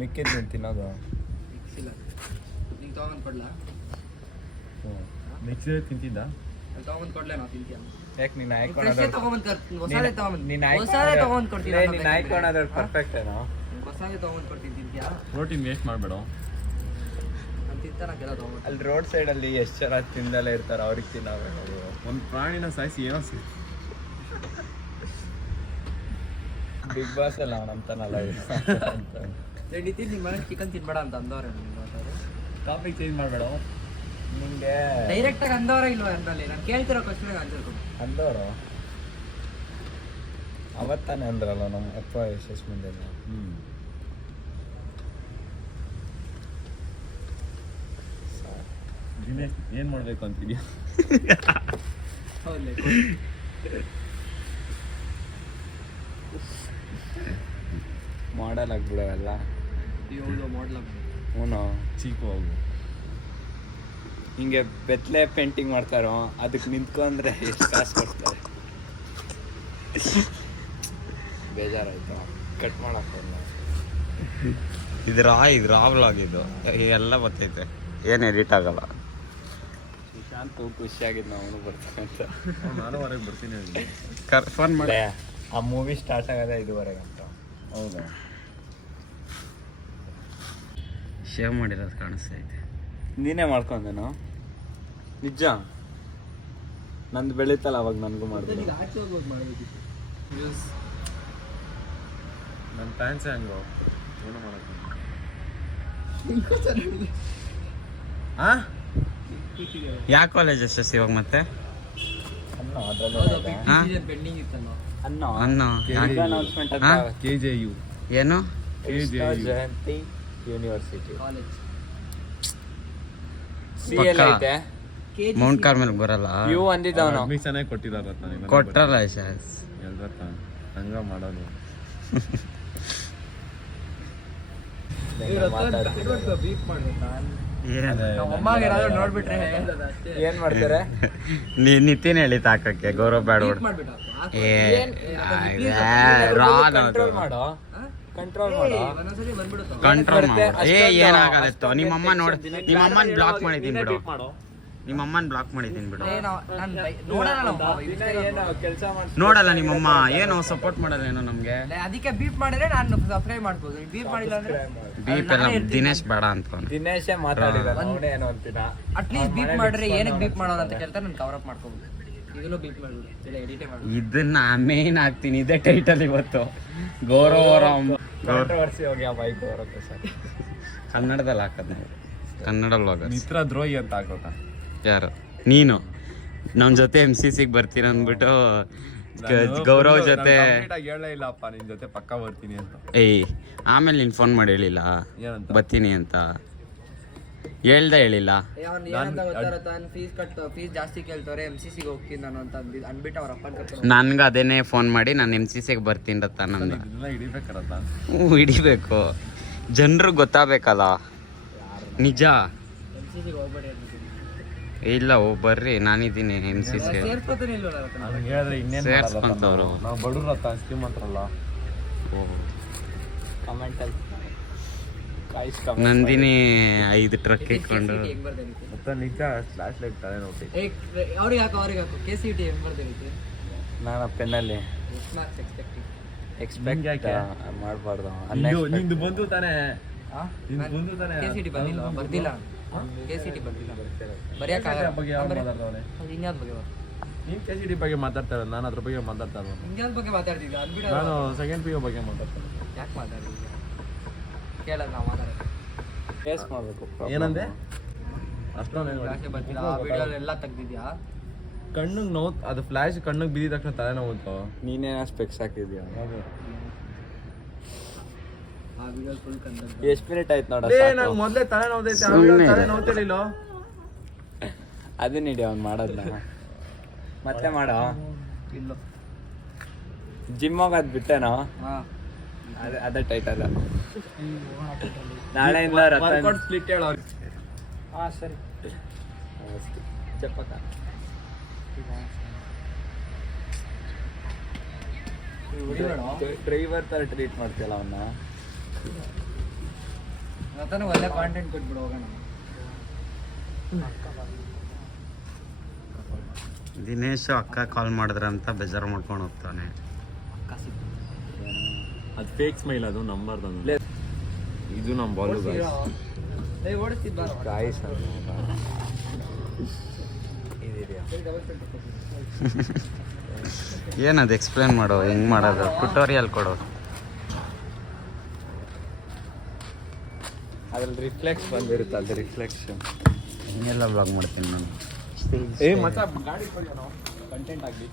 ಮಿಕ್ಕಿದ್ದು ನೀನು ತಿನ್ನೋದು ಮಿಕ್ಸಿಲ್ಲ ನಿಂಗೆ ತೊಗೊಂಡು ಕೊಡ್ಲಾ ಮಿಕ್ಸಿ ತಿಂತಿದ್ದ ಅಲ್ಲಿ ತೊಗೊಂಡು ಕೊಡ್ಲೇ ನಾವು ತಿಂತೀಯ ಯಾಕೆ ನೀನು ಹೊಸದೇ ತೊಗೊಂಡು ಕೊಡ್ತೀನಿ ನೀನು ಹಾಯ್ಕೊಳೋದ್ರಲ್ಲಿ ಪರ್ಫೆಕ್ಟ್ ಏನೋ ಹೊಸದೇ ತೊಗೊಂಡು ಕೊಡ್ತೀನಿ ತಿಂತೀಯಾ ಪ್ರೋಟೀನ್ ವೇಸ್ಟ್ ಮಾಡಬೇಡ ನಾನು ತಿಂತಾನೆಲ್ಲ ತೊಗೊಂಡು ಅಲ್ಲಿ ರೋಡ್ ಸೈಡಲ್ಲಿ ಎಷ್ಟು ಜನ ತಿಂದಲೇ ಇರ್ತಾರೆ ಅವ್ರಿಗೆ ತಿನ್ನೋದು ಒಂದು ಪ್ರಾಣಿನ ಸಾಯಿಸಿ ಏನೋ ಬಿಗ್ ಬಾಸ್ ಅಲ್ಲ ಅವನಂತಾನಲ್ಲ ನಿತಿನ್ ನಿಮ್ಮ ಮನೆ ಚಿಕನ್ ತಿನ್ಬೇಡ ಅಂತ ಅಂದವ್ರೆ ಟಾಪಿಕ್ ಚೇಂಜ್ ಮಾಡಬೇಡ ನಿಂಗೆ ಡೈರೆಕ್ಟಾಗಿ ಅಂದವ್ರ ಇಲ್ವಾ ಅಂದಲ್ಲಿ ನಾನು ಕೇಳ್ತಿರೋ ಕ್ವಶನ್ಗೆ ಆನ್ಸರ್ ಕೊಡು ಅಂದವರು ಅವತ್ತಾನೆ ಅಂದ್ರಲ್ಲ ನಮ್ಮ ಅಪ್ಪ ಯಶಸ್ ಮುಂದೆ ದಿನೇಶ್ ಏನು ಮಾಡಬೇಕು ಅಂತಿದ್ಯಾ ಹೌದಾ ಮಾಡಲ್ ಆಗ್ಬಿಡೋಲ್ಲ ಹೌದು ಮಾಡಲ ಹ್ಞೂ ಚೀಕು ಹೋಗು ಹಿಂಗೆ ಬೆತ್ತಲೆ ಪೇಂಟಿಂಗ್ ಮಾಡ್ತಾರೋ ಅದಕ್ಕೆ ನಿಂತ್ಕೊಂಡ್ರೆ ಎಷ್ಟು ಕಾಸು ಕೊಡ್ತಾರೆ ಬೇಜಾರಾಯ್ತು ಕಟ್ ಮಾಡಕ್ಕೋಲ್ಲ ಇದು ರಾ ವ್ಲಾಗ್ ಇದು ಎಲ್ಲ ಬರ್ತೈತೆ ಏನು ಎಡಿಟ್ ಆಗಲ್ಲ. ಸುಶಾಂತ್ ಖುಷಿಯಾಗಿದ್ದು ನಾವು ಬರ್ತಾನೆ ಅಂತ ನಾನು ಹೊರಗೆ ಬರ್ತೀನಿ ಫೋನ್ ಮಾಡಿ ಆ ಮೂವಿ ಸ್ಟಾರ್ಟ್ ಆಗೋದೇ ಇದುವರೆಗೆ ಅಂತ. ಹೌದಾ ಶೇವ್ ಮಾಡಿರೋದು ಕಾಣಿಸ್ತೈತೆ. ನೀನೇ ಮಾಡ್ಕೊಂಡೇನು ನಿಜ? ನಂದು ಬೆಳೀತಲ್ಲ ಅವಾಗ ನನಗೂ ಮಾಡಿದೆ. ಆಚೆ ಹೋಗ್ಬೋದು ಮಾಡಬೇಕಿತ್ತು ನನ್ನ ಫ್ಯಾನ್ಸ್ ಹಂಗೋ ಏನು ಮಾಡೋದು ಹಾಂ ಯಾವ ಕಾಲೇಜ್ ಅಷ್ಟೇ ಇವಾಗ ಮತ್ತೆ ಅನ್ನೋ ಅದರಲ್ಲೇ ಪೆಂಡಿಂಗ್ ಇತ್ತಲ್ಲ ಅನ್ನೋ ಅನ್ನೋ ಅನೌನ್ಸ್ಮೆಂಟ್ ಅಂತ. ಹಾ? KJU ಏನು Krishna Jayanti university college CL ಐತೆ. ಮೌಂಟ್ ಕಾರ್ಮೆಲ್ ಬರಲ್ಲ ಯು ಅಂದಿದ್ದವನು ಅಡ್ಮಿಷನ್ ಕೊಟ್ಟಿದ್ದಾರೆ ನನಗೆ ಕೊಟ್ಟಲ್ಲ ಶಾಸ್ ಎಲ್ರತ್ತ ಹಂಗ ಮಾಡೋದು ನೋಡ್ಬಿಟ್ರೆ ಏನ್ ಮಾಡ್ತಾರೆ? ನಿತಿನ್ ಹೇಳಿ ತಾಕಕ್ಕೆ ಗೌರವ್ ಬ್ಯಾಡ್ವರ್ಡ್ ಏ ಕಂಟ್ರೋಲ್ ಮಾಡೋ ಕಂಟ್ರೋಲ್ ಮಾಡೋ ಕಂಟ್ರೋಲ್ ಏ ಏನಾಗಲ್ಲ ನಿಮ್ಮಮ್ಮ ನೋಡ್ ನಿಮ್ಮಮ್ಮನ ಬ್ಲಾಕ್ ಮಾಡಿದ್ದೀನಿ ಬಿಡು ನಿಮ್ಮಮ್ಮನ ಬ್ಲಾಕ್ ಮಾಡಿದ್ದೀನಿ ಬಿಡು ಕೆಲಸ ನೋಡಲ್ಲ ನಿಮ್ಮಮ್ಮ ಏನು ಸಪೋರ್ಟ್ ಮಾಡಲ್ಲ ಏನೋ ನಮ್ಗೆ ಅದಕ್ಕೆ ಬೀಪ್ ಮಾಡಿದ್ರೆ ನಾನು ಸಬ್ಸ್ಕ್ರೈಬ್ ಮಾಡ್ಬೋದು ಬೀಪ್ ಮಾಡಿಲ್ಲ ಅಂದ್ರೆ ಬೀಪ್ ಎಲ್ಲ ದಿನೇಶ್ ಬೇಡ ಅಂದ್ಕೊಂಡು ದಿನೇಶೇ ಮಾತಾಡಿದ ಏನು ಅಂತೀನ ಅಟ್ಲೀಸ್ಟ್ ಬೀಪ್ ಮಾಡಿದ್ರೆ ಏನಕ್ಕೆ ಬೀಪ್ ಮಾಡೋದು ಅಂತ ಕೇಳ್ತಾರೆ ನಾನು ಕವರ್ ಅಪ್ ಮಾಡ್ಕೋಬೋದು. ಇದನ್ನು ಬೀಪ್ ಮಾಡ್ಬೋದು ಇಲ್ಲ ಎಡಿಟೇ ಮಾಡ್ಬೋದು. ಇದನ್ನ ಮೇನ್ ಹಾಕ್ತೀನಿ ಇದೇ ಟೈಟಲ್ ಇವತ್ತು ಗೌರವ್ ಅವರ ಕಾಂಟ್ರವರ್ಸಿ ಹೋಗಿ ಆ ಬೈಕ್ ಬರುತ್ತೆ ಸರ್. ಕನ್ನಡದಲ್ಲಿ ಹಾಕೋದು ನಾವು ಕನ್ನಡ ವ್ಲಾಗರ್ಸ್. ಮಿತ್ರ ದ್ರೋಹಿ ಅಂತ ಹಾಕೋತ ಯಾರು ನೀನು ನಮ್ಮ ಜೊತೆ MCC ಬರ್ತೀನಿ ಅಂದ್ಬಿಟ್ಟು ಗೌರವ್ ಜೊತೆ ಹೇಳೇ ಇಲ್ಲಪ್ಪ ನಿನ್ ಜೊತೆ ಪಕ್ಕ ಬರ್ತೀನಿ ಅಂತ. ಏಯ್ ಆಮೇಲೆ ನೀನು ಫೋನ್ ಮಾಡಿ ಹೇಳಿಲ್ಲ ಏನಂತ? ಬರ್ತೀನಿ ಅಂತ ಹೇಳ್ದೆ ಹೇಳಿಲ್ಲ. ಅವ್ನು ಏನಂತ ಗೊತ್ತಾರ ತಾನು ಫೀಸ್ ಜಾಸ್ತಿ ಕೇಳ್ತವ್ರೆ MCCಗೆ ಹೋಗ್ತೀನಿ ನಾನು ಅಂತ ಅಂದ್ಬಿಟ್ಟು ಅವ್ರ ಅಪ್ಪನ ಕರ್ಕೊಂಡು ನನ್ಗೆ ಅದೇನೇ ಫೋನ್ ಮಾಡಿ ನಾನು MCCಗೆ ಬರ್ತೀನಿ ರತ್ತ ನಂದು. ಇದನ್ನ ಹಿಡಿಬೇಕರತ್ತ ಹಿಡಿಬೇಕು ಜನರಿಗೆ ಗೊತ್ತಾಗಬೇಕಲ್ಲ ನಿಜ. MCCಗೆ ಹೋಗ್ಬೇಡಿ ಅಂತ ಇಲ್ಲ ಬರ್ರಿ ನಾನಿದ್ದೀನಿ MCC ಸೇರ್ಸ್ಕೊತಾನೆ ಇಲ್ವಲ್ಲ ನನಗೆ ಹೇಳಿದ್ರೆ ಇನ್ನೇನು ಸೇರ್ಸ್ಕೊಂತವ್ರು. ನಾವು ಬಡವ್ರತ್ತ ಶ್ರೀಮಂತರಲ್ಲ. ಕಮೆಂಟಲ್ಲಿ ನಂದಿನಿ 5 ಟ್ರಕ್ ಇಟ್ಕೊಂಡು ಹೆಂಗ್ ಬರ್ದೈತೆ ಮತ್ತೆ ನಿಜ ಫ್ಲಾಶ್ ಲೈಟ್ ತಲೆ ನೋಡ್ತಿ ಅವ್ರಿಗೆ ಹಾಕು KCT ಹೆಂಗ್ ಬರ್ದೈತೆ ನಾನು ಪೆನ್ನಲ್ಲಿ ಎಷ್ಟು ಮಾರ್ಕ್ಸ್ ಎಕ್ಸ್ಪೆಕ್ಟ್ ಯಾಕೆ? ಮಾಡಬಾರ್ದು. ನಿಂದು ಬಂದು ತಾನೇ ನಿಂದು ಬಂದು ತಾನೇ KCT ಬರ್ದಿಲ್ಲ KCT ಬರ್ದಿಲ್ಲ ಬರೆಯಕ್ಕಾಗಲ್ಲ ಬಗ್ಗೆ ಯಾವಾಗ ಮಾತಾಡ್ತಾವನೆ ಇನ್ಯಾವ್ದು ಬಗ್ಗೆ ನೀನು KCT ಬಗ್ಗೆ ಮಾತಾಡ್ತಾ ಇರೋದು, ನಾನು ಅದ್ರ ಬಗ್ಗೆ ಮಾತಾಡ್ತಾ ಇರೋದು. ಇನ್ಯಾವ್ದು ಬಗ್ಗೆ ಮಾತಾಡ್ತಿದ್ದೆ ಅಂದ್ಬಿಟ್ಟು ನಾನು ಸೆಕೆಂಡ್ PU ಬಗ್ಗೆ ಮಾತಾಡ್ತಾ ಇರೋದು. ಯಾಕೆ ಮಾತಾಡಿದ್ದೆ ಕೇಳೋದು ನಾವು ಮಾತಾಡೋದು ಫೇಸ್ ಮಾಡಬೇಕು. ಏನಂದೆ ಅಷ್ಟೊಂದು ಭಾಷೆ ಬರ್ತಿಲ್ಲ ಆ ವಿಡಿಯೋ ಎಲ್ಲ ತೆಗ್ದಿದ್ಯಾ ಕಣ್ಣಿಗೆ ನೋವು, ಅದು ಫ್ಲಾಶ್ ಕಣ್ಣಿಗೆ ಬಿದ್ದಿದ ತಕ್ಷಣ ತಲೆ ನೋವು. ನೀನೇನ ಸ್ಪೆಕ್ಸ್ ಹಾಕಿದ್ಯಾ? ಆ ವಿಡಿಯೋ ಫುಲ್ ಕಂಡದ್ದು ಎಷ್ಟು ಮಿನಿಟ್ ಆಯ್ತು ನೋಡ? ನಂಗೆ ಮೊದಲೇ ತಲೆ ನೋವುದೈತೆ, ತಲೆ ನೋವ್ತಿರ್ಲಿಲ್ಲ. ಅದನ್ನ ಹಿಡಿ ಅವ್ನು ಮಾಡೋದನ್ನ ಮತ್ತೆ ಮಾಡೋ. ಇಲ್ಲ ಜಿಮ್ ಹೋಗೋದು ಬಿಟ್ಟೇನೋ? ಹಾಂ ಅದೇ ಟೈಟಲ್. ನಾಳೆಯಿಂದ ವರ್ಕೌಟ್ ಸ್ಪ್ಲಿಟ್ ಹೇಳೋ. ಹಾಂ ಸರಿ ಚಪ್ಪಕ್ಕ ಡ್ರೈವರ್ ಥರ ಟ್ರೀಟ್ ಮಾಡ್ತೀಯಲ್ಲ ಅವನ್ನ. ಮತ್ತಾನೆ ಒಳ್ಳೆ ಕಾಂಟೆಂಟ್ ಕೊಟ್ಬಿಡು ಹೋಗೋಣ. ದಿನೇಶ್ ಅಕ್ಕ ಕಾಲ್ ಮಾಡಿದ್ರಂತ ಬೇಜಾರು ಮಾಡ್ಕೊಂಡು ಹೋಗ್ತಾನೆ. ಅದು ಫೇಕ್ ಸ್ಮೈಲ್, ಅದು ನಂಬರ್ ಇದು ನಮ್ಮ ಬಾಲು ಓಡಿಸ್ತಿದ್ ಬಾರ. ಗಾಯ್ಸ್ ಏನದು ಎಕ್ಸ್ಪ್ಲೇನ್ ಮಾಡೋ, ಹೆಂಗ್ ಮಾಡೋದು, ಟ್ಯುಟೋರಿಯಲ್ ಕೊಡು. ಅದ್ರಲ್ಲಿ ರಿಫ್ಲೆಕ್ಸ್ ಬಂದಿರುತ್ತೆ, ಅದು ರಿಫ್ಲೆಕ್ಷನ್. ಹಿಂಗೆಲ್ಲ ಬ್ಲಾಗ್ ಮಾಡ್ತೀನಿ ನಾನು. ಏ ಮಚ್ಚ ಗಾಡಿ ಕೊಡಿ, ಕಂಟೆಂಟ್ ಆಗಲಿ.